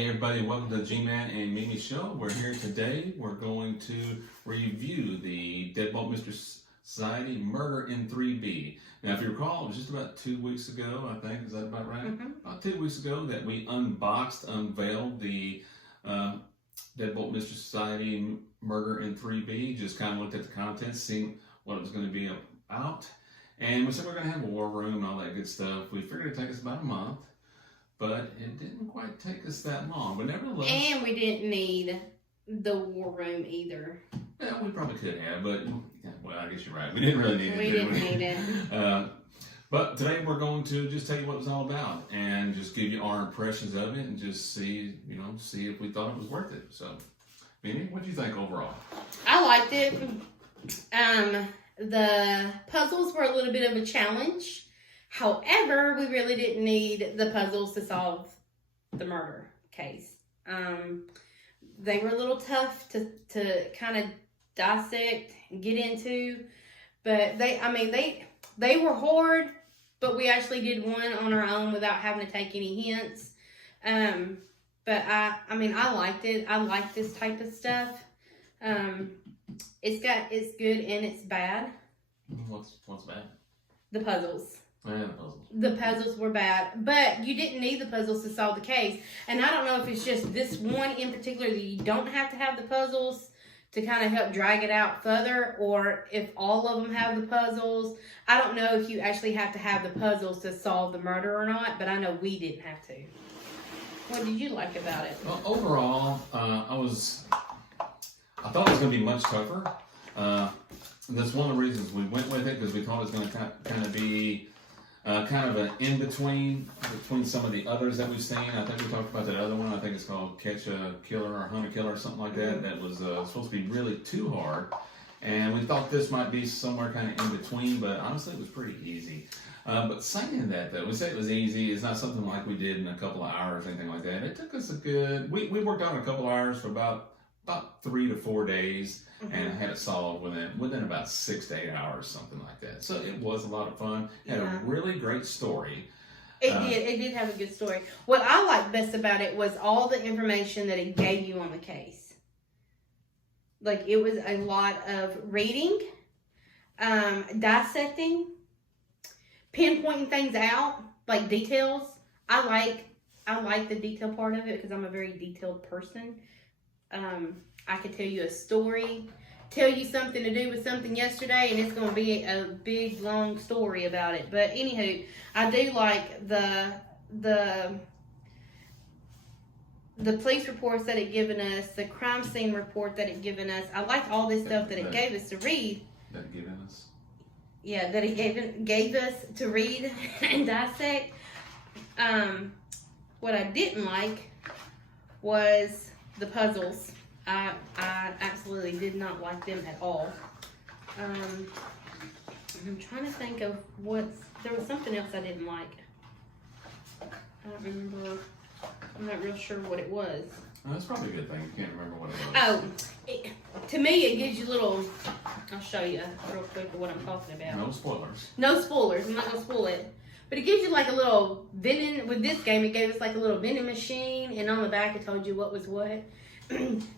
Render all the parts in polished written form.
Hey everybody, welcome to the G-Man and Mimi Show. We're here today. We're going to review the Deadbolt Mystery Society Murder in 3B. Now if you recall, it was just about 2 weeks ago, I think, is that about right? About 2 weeks ago that we unveiled the Deadbolt Mystery Society Murder in 3B. Just kind of looked at the contents, seeing what it was going to be about. And we said we're going to have a war room and all that good stuff. We figured it'd take us about a month. But it didn't quite take us that long. But nevertheless... And we didn't need the war room either. Yeah, we probably could have, but... Well, I guess you're right. We didn't really need it. We didn't need it. But today we're going to just tell you what it was all about. And just give you our impressions of it. And just see, see if we thought it was worth it. So, Mimi, what do you think overall? I liked it. The puzzles were a little bit of a challenge. However, we really didn't need the puzzles to solve the murder case. They were a little tough to kind of dissect and get into, but they were hard, but we actually did one on our own without having to take any hints. But I liked it. I like this type of stuff. It's good and it's bad. What's bad? The puzzles. Yeah, the puzzles. The puzzles were bad, but you didn't need the puzzles to solve the case. And I don't know if it's just this one in particular that you don't have to have the puzzles to kind of help drag it out further, or if all of them have the puzzles. I don't know if you actually have to have the puzzles to solve the murder or not, but I know we didn't have to. What did you like about it? Well, overall, I thought it was going to be much tougher. That's one of the reasons we went with it, because we thought it was going to kind of be kind of an in-between some of the others that we've seen. I think we talked about that other one. I think it's called Catch a Killer or Hunt a Killer or something like that. That was supposed to be really too hard. And we thought this might be somewhere kind of in between, but honestly it was pretty easy. But saying that though, we say it was easy. It's not something like we did in a couple of hours or anything like that. It took us we worked on it a couple of hours for about 3 to 4 days. And had it solved within about 6 to 8 hours, something like that. So it was a lot of fun. Had a really great story. It did have a good story. What I liked best about it was all the information that it gave you on the case. Like, it was a lot of reading, dissecting, pinpointing things out, like details. I like the detail part of it because I'm a very detailed person. I could tell you a story, tell you something to do with something yesterday, and it's going to be a big, long story about it. But anywho, I do like the police reports that it given us, the crime scene report that it given us. I liked all this stuff that it gave us to read. That it given us? Yeah, that it gave us to read and dissect. What I didn't like was the puzzles. I absolutely did not like them at all. I'm trying to think of there was something else I didn't like. I don't remember. I'm not real sure what it was. Oh, that's probably a good thing. You can't remember what it was. To me, it gives you little... I'll show you real quick what I'm talking about. No spoilers. No spoilers. I'm not going to spoil it. But it gives you like a little vending... With this game, it gave us like a little vending machine. And on the back, it told you what was what.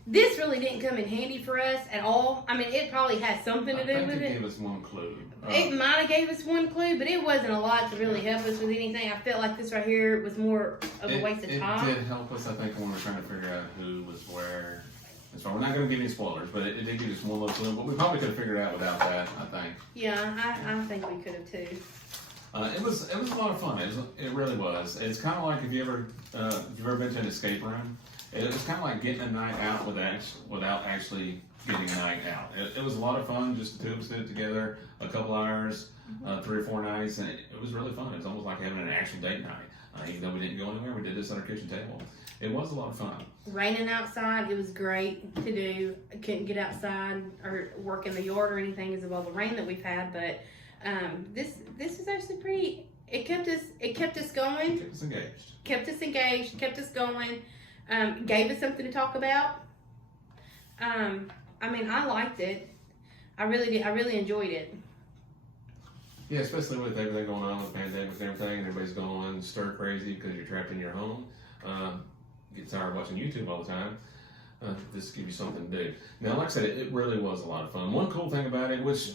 This really didn't come in handy for us at all. I mean, it probably had something to do with it. It gave us one clue. It might have gave us one clue, but it wasn't a lot to really help us with anything. I felt like this right here was more of a waste of time. It did help us, I think, when we were trying to figure out who was where. So we're not going to give any spoilers, but it did give us one little clue. But we probably could have figured it out without that, I think. Yeah, I think we could have too. It was a lot of fun. It really was. It's kind of like if you've ever been to an escape room. It was kind of like getting a night out without actually getting a night out. It was a lot of fun. Just the two of us did it together, a couple hours, 3 or 4 nights, and it was really fun. It was almost like having an actual date night. Even though we didn't go anywhere, we did this at our kitchen table. It was a lot of fun. Raining outside, it was great to do. I couldn't get outside or work in the yard or anything because of all the rain that we've had, but this is actually pretty. It kept us going. Kept us engaged. Kept us going. Gave us something to talk about. I liked it. I really did. I really enjoyed it. Yeah, especially with everything going on with the pandemic and everything, and everybody's going stir crazy because you're trapped in your home. get tired of watching YouTube all the time, this will give you something to do. Now, like I said, it really was a lot of fun. One cool thing about it, which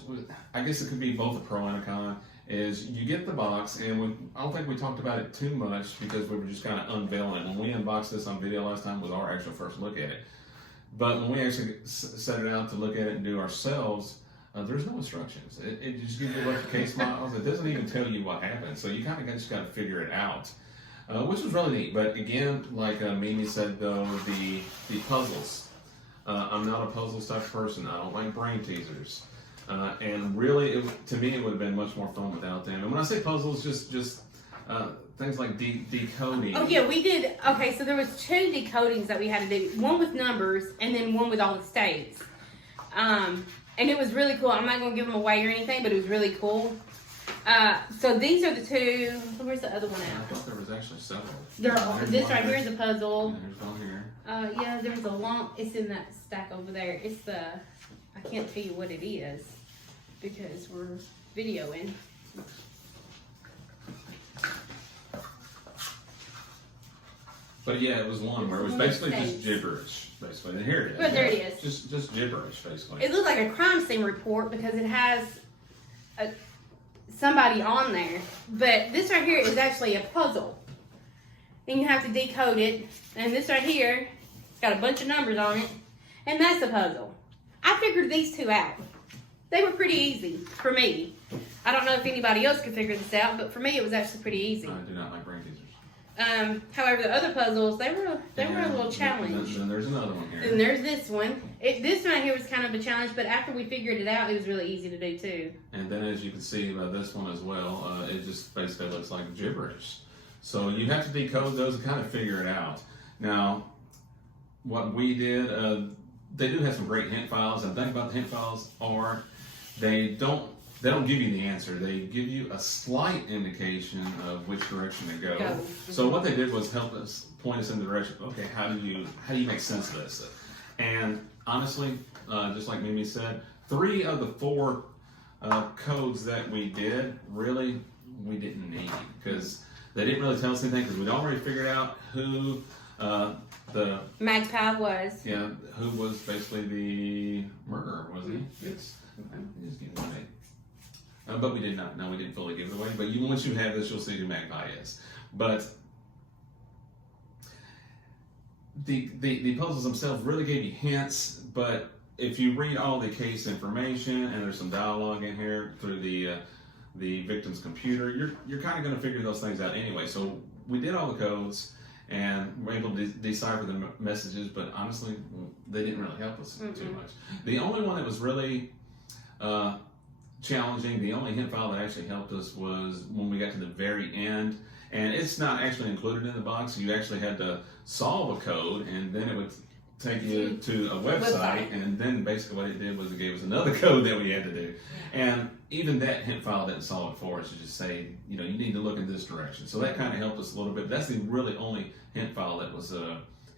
I guess it could be both a pro and a con, is you get the box, and I don't think we talked about it too much because we were just kind of unveiling it. When we unboxed this on video last time was our actual first look at it. But when we actually set it out to look at it and do ourselves, there's no instructions. It just gives you a bunch of case files. It doesn't even tell you what happened. So you kind of just got to figure it out, which was really neat. But again, like Mimi said, though, the puzzles. I'm not a puzzles type person. I don't like brain teasers. And really, to me, it would have been much more fun without them. And when I say puzzles, just things like decoding. Oh yeah, we did. Okay, so there was 2 decodings that we had to do. One with numbers, and then one with all the states. And it was really cool. I'm not going to give them away or anything, but it was really cool. So these are the 2. Where's the other one I at? thought there was actually several. This right here is a puzzle. And there's one here. Yeah, there's a long. It's in that stack over there. It's the. I can't tell you what it is because we're videoing. But yeah, it was one where it was basically just gibberish, basically. And here it is. But there it is. Just gibberish, basically. It looks like a crime scene report because it has somebody on there. But this right here is actually a puzzle. And you have to decode it. And this right here, it's got a bunch of numbers on it. And that's the puzzle. I figured these 2 out. They were pretty easy for me. I don't know if anybody else could figure this out, but for me it was actually pretty easy. I do not like brain teasers. However, the other puzzles, they were a little challenge. Then there's another one here. And there's this one. This one right here was kind of a challenge, but after we figured it out, it was really easy to do too. And then as you can see by this one as well, it just basically looks like gibberish. So you have to decode those and kind of figure it out. Now, what we did, they do have some great hint files, and the thing about the hint files are they don't give you the answer. They give you a slight indication of which direction to go. So what they did was help us point us in the direction. Okay, how do you make sense of this? And honestly, just like Mimi said, 3 of the 4 codes that we did really we didn't need because they didn't really tell us anything because we'd already figured out who the Magpie was. Yeah, who was basically the murderer, was he? Yes. Just give it away. But we did not. No, we didn't fully give it away. But once you have this, you'll see who Magpie is. But the puzzles themselves really gave you hints. But if you read all the case information and there's some dialogue in here through the victim's computer, you're kind of going to figure those things out anyway. So we did all the codes and we're able to decipher the messages. But honestly, they didn't really help us too much. The only one that was really challenging, the only hint file that actually helped us was when we got to the very end, and it's not actually included in the box. You actually had to solve a code, and then it would take you to a website, and then basically what it did was it gave us another code that we had to do. And even that hint file didn't solve it for us. It just say, you need to look in this direction. So that kind of helped us a little bit. That's the really only hint file that was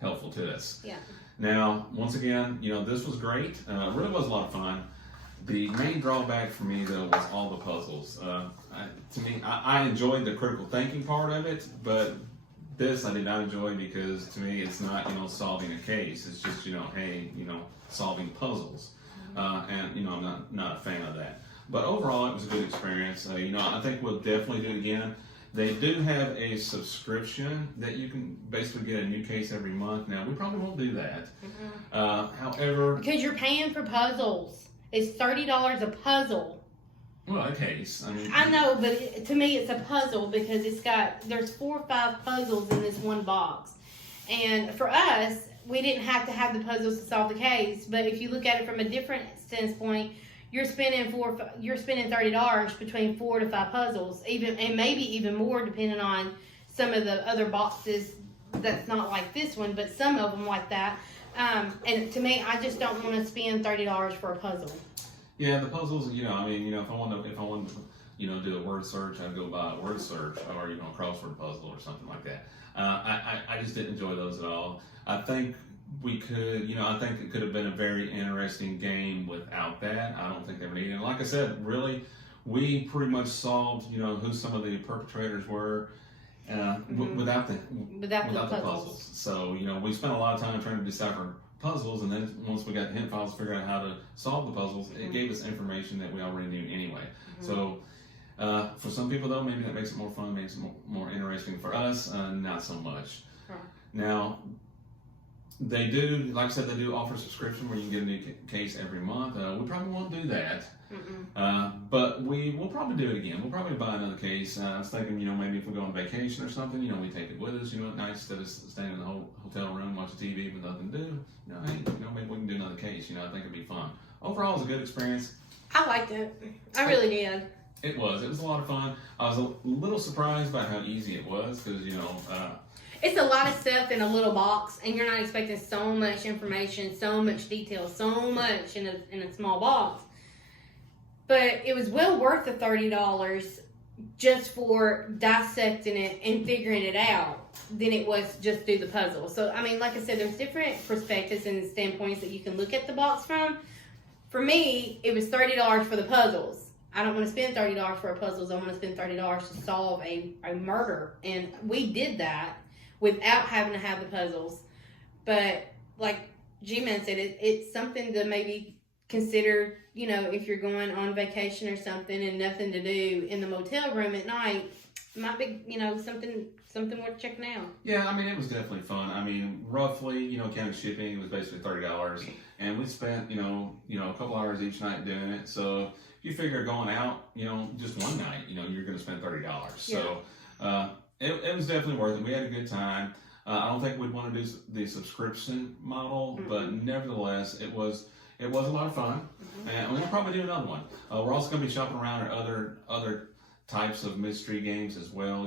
helpful to us. Yeah. Now, once again, this was great. It really was a lot of fun. The main drawback for me, though, was all the puzzles. To me, I enjoyed the critical thinking part of it, but this I did not enjoy because to me it's not, solving a case. It's just, hey, solving puzzles. And, I'm not a fan of that. But overall, it was a good experience. I think we'll definitely do it again. They do have a subscription that you can basically get a new case every month. Now, we probably won't do that. However... Because you're paying for puzzles. It's $30 a puzzle. Well, a case. I know, but to me it's a puzzle because there's 4 or 5 puzzles in this one box. And for us, we didn't have to have the puzzles to solve the case. But if you look at it from a different standpoint, you're spending $30 between 4 to 5 puzzles, and maybe even more depending on some of the other boxes that's not like this one, but some of them like that. And to me, I just don't want to spend $30 for a puzzle. Yeah, the puzzles, if I want to, do a word search, I'd go buy a word search or, a crossword puzzle or something like that. I just didn't enjoy those at all. I think we could, I think it could have been a very interesting game without that. I don't think they were needed. And like I said, really, we pretty much solved, who some of the perpetrators were. without the puzzles. puzzles. So we spent a lot of time trying to decipher puzzles, and then once we got the hint files, figured out how to solve the puzzles. It gave us information that we already knew anyway. So for some people though, maybe that makes it more fun, makes it more interesting. For us, not so much. Now, they do, like I said, they do offer a subscription where you can get a new case every month. We probably won't do that, but we'll probably do it again. We'll probably buy another case. I was thinking, maybe if we go on vacation or something, we take it with us. At night, instead of staying in the hotel room watching TV with nothing to do. Hey, maybe we can do another case. I think it'd be fun. Overall, it was a good experience. I liked it. I really did. It was a lot of fun. I was a little surprised by how easy it was because it's a lot of stuff in a little box, and you're not expecting so much information, so much detail, so much in a small box. But it was well worth the $30 just for dissecting it and figuring it out than it was just do the puzzle. So, I mean, like I said, there's different perspectives and standpoints that you can look at the box from. For me, it was $30 for the puzzles. I don't want to spend $30 for puzzles. I want to spend $30 to solve a murder. And we did that without having to have the puzzles. But like G-Man said, it's something to maybe consider, if you're going on vacation or something and nothing to do in the motel room at night, might be, something worth checking out. Yeah, I mean, it was definitely fun. I mean, roughly, counting shipping, it was basically $30. And we spent, a couple hours each night doing it. So if you figure going out, just one night, you're going to spend $30. So, it was definitely worth it. We had a good time. I don't think we'd want to do the subscription model, but nevertheless, it was a lot of fun, and we'll probably do another one. We're also going to be shopping around at other types of mystery games as well.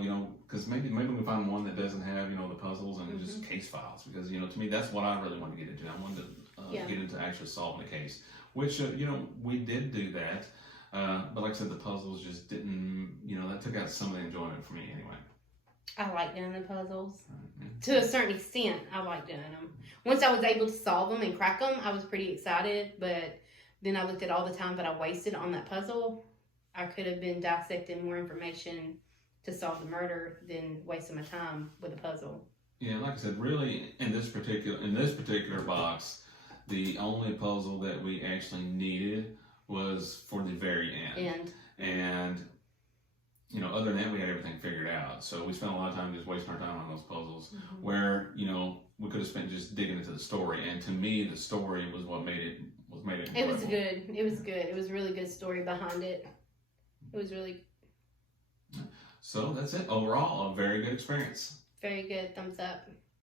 Because maybe we can find one that doesn't have the puzzles and just case files. Because to me, that's what I really want to get into. I wanted to get into actually solving a case, which we did do that. But like I said, the puzzles just didn't. That took out some of the enjoyment for me anyway. I like doing the puzzles. To a certain extent, I like doing them. Once I was able to solve them and crack them, I was pretty excited. But then I looked at all the time that I wasted on that puzzle. I could have been dissecting more information to solve the murder than wasting my time with a puzzle. Yeah, like I said, really, in this particular box, the only puzzle that we actually needed was for the very end. And other than that, we had everything figured out. So we spent a lot of time just wasting our time on those puzzles where, we could have spent just digging into the story. And to me, the story was what made it enjoyable. It was good. It was good. It was a really good story behind it. It was really... So that's it. Overall, a very good experience. Very good. Thumbs up.